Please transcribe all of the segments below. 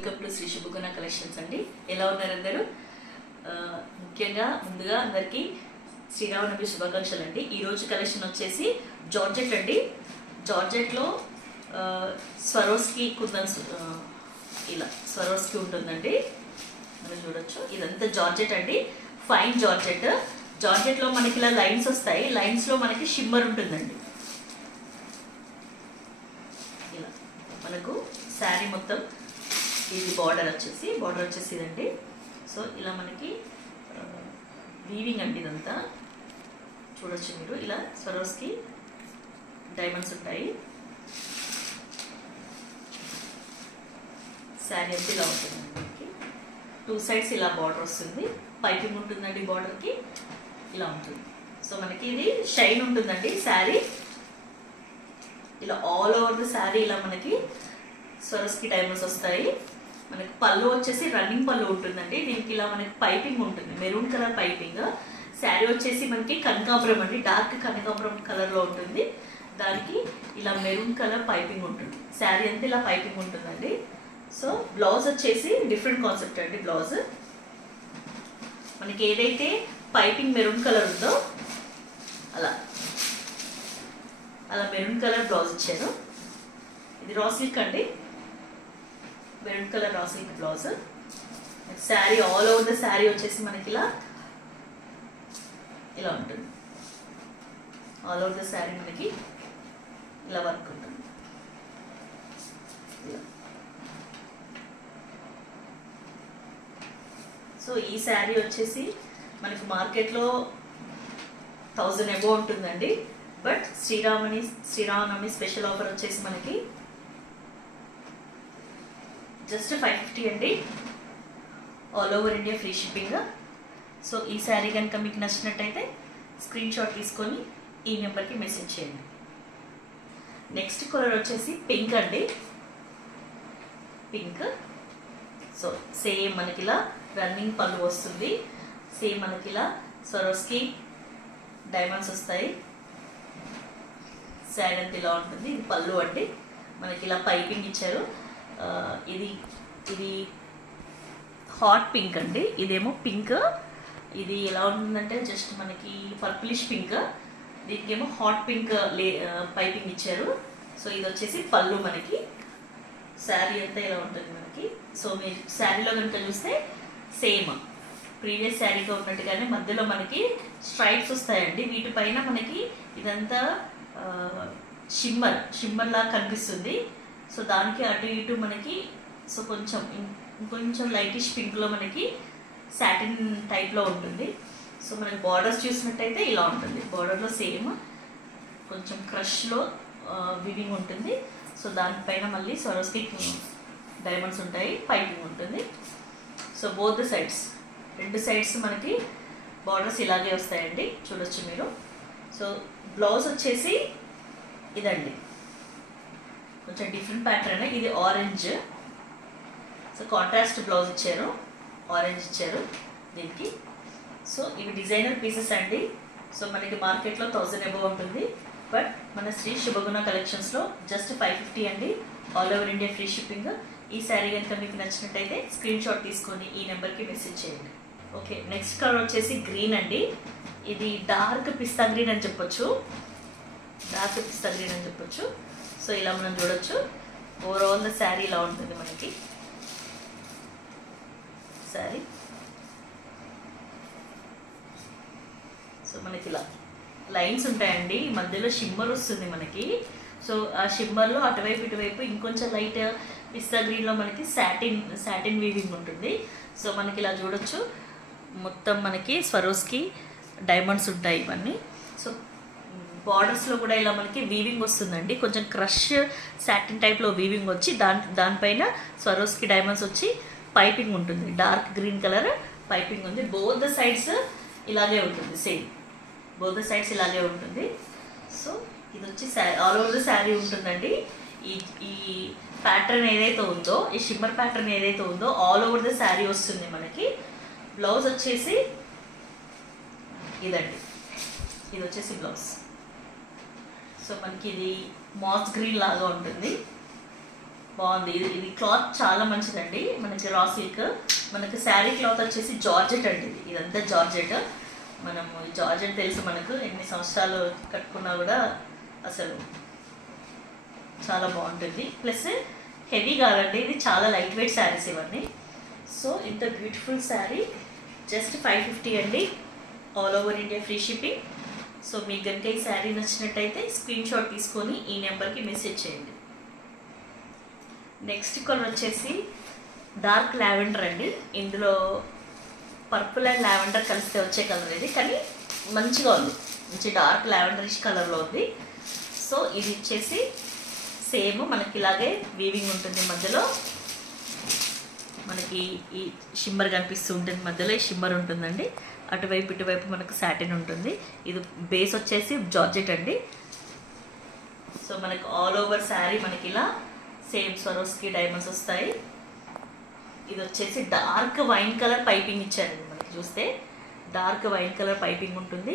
Welcome to Shri శుభగుణ collections అండి. ఎలా ఉన్నారు అందరూ? ముఖ్యంగా ముందుగా అందరికీ శ్రీరామనవమి శుభాకాంక్షలు అండి. ఈరోజు కలెక్షన్ వచ్చేసి జార్జెట్ అండి. జార్జెట్లో స్వరోస్కి కుందన్స్ ఇలా స్వరోస్కి ఉంటుందండి. మనం చూడొచ్చు ఇదంతా జార్జెట్ అండి, ఫైన్ జార్జెట్. జార్జెట్లో మనకి ఇలా లైన్స్ వస్తాయి, లైన్స్లో మనకి షిమ్మర్ ఉంటుందండి. ఇలా మనకు శారీ మొత్తం ఇది బార్డర్ వచ్చేసి ఇదండి. సో ఇలా మనకి వీవింగ్ అండి, ఇదంతా చూడొచ్చు మీరు. ఇలా స్వరోస్కి డైమండ్స్ ఉంటాయి. శారీ అంతా ఇలా ఉంటుందండి. మనకి టూ సైడ్స్ ఇలా బార్డర్ వస్తుంది, పైపింగ్ ఉంటుందండి బార్డర్కి, ఇలా ఉంటుంది. సో మనకి ఇది షైన్ ఉంటుందండి శారీ. ఇలా ఆల్ ఓవర్ ద శారీ ఇలా మనకి స్వరోస్కి డైమండ్స్ వస్తాయి. మనకి పళ్ళు వచ్చేసి రన్నింగ్ పళ్ళు ఉంటుందండి. దీనికి ఇలా మనకి పైపింగ్ ఉంటుంది, మెరూన్ కలర్ పైపింగ్. శారీ వచ్చేసి మనకి కనకాంబరం అండి, డార్క్ కనకాంబరం కలర్లో ఉంటుంది. దానికి ఇలా మెరూన్ కలర్ పైపింగ్ ఉంటుంది. శారీ అంతా ఇలా పైపింగ్ ఉంటుందండి. సో బ్లౌజ్ వచ్చేసి డిఫరెంట్ కాన్సెప్ట్ అండి. బ్లౌజ్ మనకి ఏదైతే పైపింగ్ మెరూన్ కలర్ ఉందో అలా మెరూన్ కలర్ బ్లౌజ్ ఇచ్చారు. ఇది రా సిల్క్ అండి, maroon colour raw silk blouse. Sari all over the sari వచ్చేసి మనకి ఇలా ఉంటుంది. ఆల్ ఓవర్ ద శారీ మనకి ఇలా వర్క్ ఉంటుంది. సో ఈ శారీ వచ్చేసి మనకి మార్కెట్లో 1000 అబోవ్ ఉంటుందండి. బట్ శ్రీరామనవమి స్పెషల్ ఆఫర్ వచ్చేసి మనకి జస్ట్ 550 అండి, all over India free shipping. So ఈ శారీ కనుక మీకు నచ్చినట్టయితే స్క్రీన్ షాట్ తీసుకొని ఈ నెంబర్కి మెసేజ్ చేయండి. నెక్స్ట్ కలర్ వచ్చేసి పింక్ అండి, పింక్. సో సేమ్ మనకి ఇలా రన్నింగ్ పళ్ళు వస్తుంది, సేమ్ మనకి ఇలా స్వరోస్కి డైమండ్స్ వస్తాయి. శారీ అంతా ఇలా ఉంటుంది. ఇది పళ్ళు అండి, మనకి ఇలా పైపింగ్ ఇచ్చారు. ఇది హాట్ పింక్ అండి, ఇదేమో పింక్. ఇది ఎలా ఉంటుందంటే జస్ట్ మనకి పర్పులిష్ పింక్, దీనికేమో హాట్ పింక్ పైపింగ్ ఇచ్చారు. సో ఇది వచ్చేసి పళ్ళు. మనకి శారీ అంతా ఇలా ఉంటుంది మనకి. సో మీరు శారీలో కనుక చూస్తే సేమ్ ప్రీవియస్ శారీగా ఉన్నట్టుగానే మధ్యలో మనకి స్ట్రైప్స్ వస్తాయండి. వీటిపైన మనకి ఇదంతా షిమ్మర్ లాగా కనిపిస్తుంది. సో దానికి అటు ఇటు మనకి సో ఇంకొంచెం లైటిష్ పింక్లో మనకి సాటిన్ టైప్లో ఉంటుంది. సో మనకి బార్డర్స్ చూసినట్టయితే ఇలా ఉంటుంది. బార్డర్లో సేమ్ కొంచెం క్రష్లో వివింగ్ ఉంటుంది. సో దానిపైన మళ్ళీ స్వరోస్కి డైమండ్స్ ఉంటాయి, పైపింగ్ ఉంటుంది. సో బోత్ ద సైడ్స్, రెండు సైడ్స్ మనకి బార్డర్స్ ఇలాగే వస్తాయండి, చూడొచ్చు మీరు. సో బ్లౌజ్ వచ్చేసి ఇదండి, కొంచెం డిఫరెంట్ ప్యాటర్న్. ఇది ఆరెంజ్. సో కాంట్రాస్ట్ బ్లౌజ్ ఇచ్చారు, ఆరెంజ్ ఇచ్చారు దీనికి. సో ఇవి డిజైనర్ పీసెస్ అండి. సో మనకి మార్కెట్లో 1000 అబోవ్ ఉంటుంది. బట్ మన శ్రీ శుభగుణ కలెక్షన్స్లో జస్ట్ 550 అండి, all over India free shipping. ఈ శారీ కనుక మీకు నచ్చినట్టయితే స్క్రీన్ షాట్ తీసుకొని ఈ నెంబర్కి మెసేజ్ చేయండి. ఓకే, నెక్స్ట్ కలర్ వచ్చేసి గ్రీన్ అండి. ఇది డార్క్ పిస్తా గ్రీన్ అని చెప్పొచ్చు, సో ఇలా మనం చూడొచ్చు. ఓవరాల్ ద శారీ ఇలా ఉంటుంది మనకి. శారీ సో మనకి ఇలా లైన్స్ ఉంటాయండి, మధ్యలో షిమ్మర్ వస్తుంది మనకి. సో ఆ షిమ్మర్లో అటువైపు ఇటువైపు ఇంకొంచెం లైట్ పిస్తా గ్రీన్లో మనకి సాటిన్ వీవింగ్ ఉంటుంది. సో మనకి ఇలా చూడొచ్చు, మొత్తం మనకి స్వరోస్కి డైమండ్స్ ఉంటాయి ఇవన్నీ. సో బార్డర్స్లో కూడా ఇలా మనకి వీవింగ్ వస్తుందండి, కొంచెం క్రష్ సాటిన్ టైప్లో వీవింగ్ వచ్చి దానిపైన స్వరోస్కి డైమండ్స్ వచ్చి పైపింగ్ ఉంటుంది. డార్క్ గ్రీన్ కలర్ పైపింగ్ ఉంది. బోత్ ద సైడ్స్ ఇలాగే ఉంటుంది, సేమ్ బోత్ ద సైడ్స్ ఇలాగే ఉంటుంది. సో ఇది వచ్చి ఆల్ ఓవర్ ద శారీ ఉంటుందండి. ఈ ప్యాటర్న్ ఏదైతే ఉందో, ఈ షిమ్మర్ ప్యాటర్న్ ఏదైతే ఉందో ఆల్ ఓవర్ ద శారీ వస్తుంది మనకి. బ్లౌజ్ వచ్చేసి ఇదండి, ఇది వచ్చేసి బ్లౌజ్. సో మనకి ఇది మాస్ గ్రీన్ లాగా ఉంటుంది. బాగుంది. ఇది క్లాత్ చాలా మంచిదండి. మనకి రా సిల్క్, మనకి శారీ క్లాత్ వచ్చేసి జార్జెట్ అండి. ఇదంతా జార్జెట్. మనము జార్జెట్ తెలుసు మనకు, ఎన్ని సంవత్సరాలు కట్టుకున్నా కూడా అసలు చాలా బాగుంటుంది. ప్లస్ హెవీ కాదండి, ఇది చాలా లైట్ వెయిట్ శారీస్ ఇవన్నీ. సో ఇంత బ్యూటిఫుల్ శారీ జస్ట్ 550 అండి, all over India free shipping. So మీకు కనుక ఈ శారీ నచ్చినట్టయితే స్క్రీన్ షాట్ తీసుకొని ఈ నెంబర్కి మెసేజ్ చేయండి. నెక్స్ట్ కలర్ వచ్చేసి డార్క్ లావెండర్ అండి. ఇందులో పర్పుల్ అండ్ లావెండర్ కలిస్తే వచ్చే కలర్ ఇది, కానీ మంచిగా ఉంది, మంచి డార్క్ లావెండరిష్ కలర్లో ఉంది. సో ఇది వచ్చేసి సేమ్ మనకి ఇలాగే వీవింగ్ ఉంటుంది, మధ్యలో మనకి ఈ షిమ్మర్ కనిపిస్తూ ఉంటుంది, మధ్యలో ఈ షిమ్మర్ ఉంటుందండి. అటువైపు ఇటువైపు మనకు సాటిన్ ఉంటుంది. ఇది బేస్ వచ్చేసి జార్జెట్ అండి. సో మనకు ఆల్ ఓవర్ శారీ మనకి ఇలా సేమ్ స్వరోస్కి డైమండ్స్ వస్తాయి. ఇది వచ్చేసి డార్క్ వైన్ కలర్ పైపింగ్ ఇచ్చారండి. మనకి చూస్తే డార్క్ వైన్ కలర్ పైపింగ్ ఉంటుంది.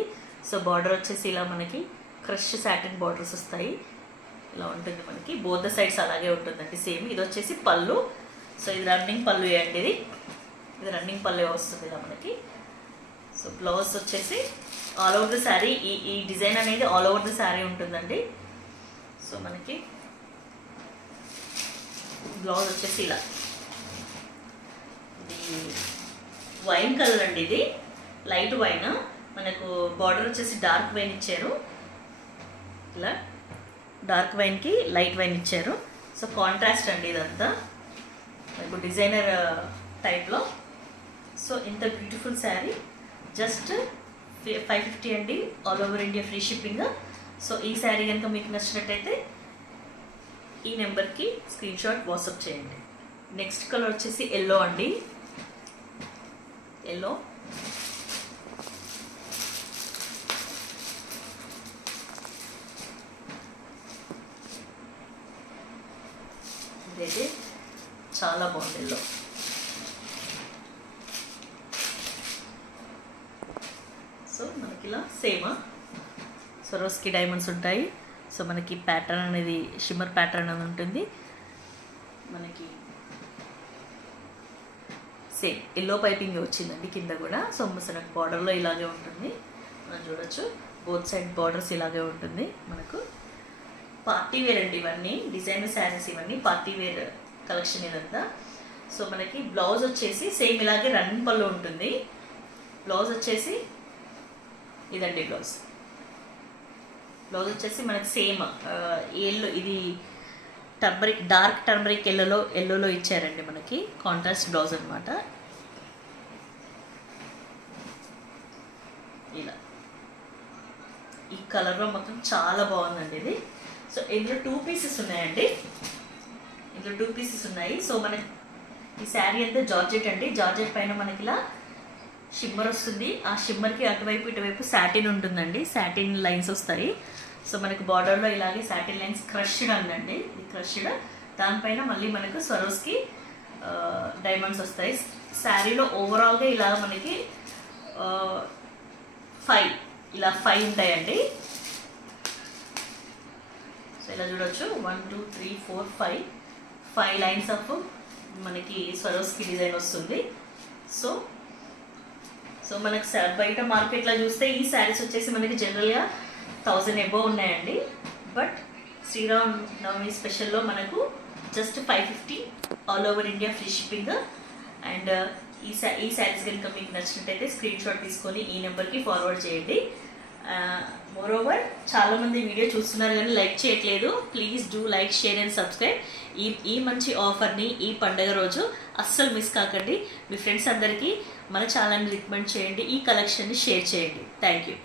సో బార్డర్ వచ్చేసి ఇలా మనకి క్రష్ సాటిన్ బార్డర్స్ వస్తాయి, ఇలా ఉంటుంది మనకి. బోత్ సైడ్స్ అలాగే ఉంటుందండి సేమ్. ఇది వచ్చేసి పళ్ళు. సో ఇది రన్నింగ్ పళ్ళు అండి, ఇది రన్నింగ్ పళ్ళు వస్తుంది ఇలా మనకి. సో బ్లౌజ్ వచ్చేసి ఆల్ ఓవర్ ద శారీ, ఈ డిజైన్ అనేది ఆల్ ఓవర్ ద శారీ ఉంటుందండి. సో మనకి బ్లౌజ్ వచ్చేసి ఇలా, ఇది వైన్ కలర్ అండి, ఇది లైట్ వైన్. మనకు బార్డర్ వచ్చేసి డార్క్ వైన్ ఇచ్చారు, ఇలా డార్క్ వైన్కి లైట్ వైన్ ఇచ్చారు. సో కాంట్రాస్ట్ అండి ఇదంతా, మనకు డిజైనర్ టైప్లో. సో ఇంత బ్యూటిఫుల్ శారీ జస్ట్ 550 అండి, all over India free shipping. So ఈ శారీ కనుక మీకు నచ్చినట్టయితే ఈ నెంబర్కి స్క్రీన్ షాట్ వాట్సాప్ చేయండి. నెక్స్ట్ కలర్ వచ్చేసి ఎల్లో అండి, ఎల్లో. ఇదైతే చాలా బాగుంది ఎల్లో. సో మనకి ఇలా సేమ్ స్వరోస్కి డైమండ్స్ ఉంటాయి. సో మనకి ప్యాటర్న్ అనేది షిమ్మర్ ప్యాటర్న్ అని ఉంటుంది మనకి. సేమ్ ఎల్లో పైపింగ్ వచ్చిందండి కింద కూడా. సో మనకు బార్డర్లో ఇలాగే ఉంటుంది, మనం చూడొచ్చు. బోత్ సైడ్ బార్డర్స్ ఇలాగే ఉంటుంది మనకు. పార్టీ వేర్ అండి ఇవన్నీ, డిజైనర్ శారీస్ ఇవన్నీ పార్టీ వేర్ కలెక్షన్ ఇదంతా. సో మనకి బ్లౌజ్ వచ్చేసి సేమ్ ఇలాగే రన్నింగ్ పళ్ళు ఉంటుంది. బ్లౌజ్ వచ్చేసి ఇదండి బ్లౌజ్. బ్లౌజ్ వచ్చేసి మనకి సేమ్ ఎల్లో, ఇది టర్మరిక్, డార్క్ టర్మరిక్ ఎల్లోలో ఇచ్చారండి మనకి. కాంట్రాస్ట్ బ్లౌజ్ అనమాట. ఇలా ఈ కలర్లో మొత్తం చాలా బాగుందండి ఇది. సో ఇందులో 2 పీసెస్ ఉన్నాయండి, ఇందులో 2 పీసెస్ ఉన్నాయి. సో మనకి ఈ శారీ అంతా జార్జెట్ అండి. జార్జెట్ పైన మనకి ఇలా షిమ్మర్ వస్తుంది. ఆ షిమ్మర్కి అటువైపు ఇటువైపు సాటిన్ ఉంటుందండి, సాటిన్ లైన్స్ వస్తాయి. సో మనకి బార్డర్లో ఇలాగే సాటిన్ లైన్స్ క్రష్డ్ అందండి, ఇది క్రష్డ్. దానిపైన మళ్ళీ మనకు స్వరోస్కి డైమండ్స్ వస్తాయి. శారీలో ఓవరాల్గా ఇలా మనకి 5 ఉంటాయండి. సో ఇలా చూడొచ్చు, 1 2 3 4 5 లైన్స్ ఆఫ్ మనకి స్వరోస్కి డిజైన్ వస్తుంది. సో మనకి బయట మార్కెట్లో చూస్తే ఈ శారీస్ వచ్చేసి మనకి జనరల్గా 1000 అబోవ్ ఉన్నాయండి. బట్ శ్రీరామ్ నవమి స్పెషల్లో మనకు just 550 all over India free shipping. And ఈ శారీస్ కనుక మీకు నచ్చినట్టయితే స్క్రీన్ షాట్ తీసుకొని ఈ నెంబర్కి ఫార్వర్డ్ చేయండి. మోరోవర్ చాలామంది వీడియో చూస్తున్నారు కానీ లైక్ చేయట్లేదు. Please do like, share and subscribe. ఈ మంచి ఆఫర్ని ఈ పండుగ రోజు అస్సలు మిస్ కాకండి. మీ ఫ్రెండ్స్ అందరికీ మన ఛానల్ని రికమెండ్ చేయండి, ఈ కలెక్షన్ని షేర్ చేయండి. Thank you.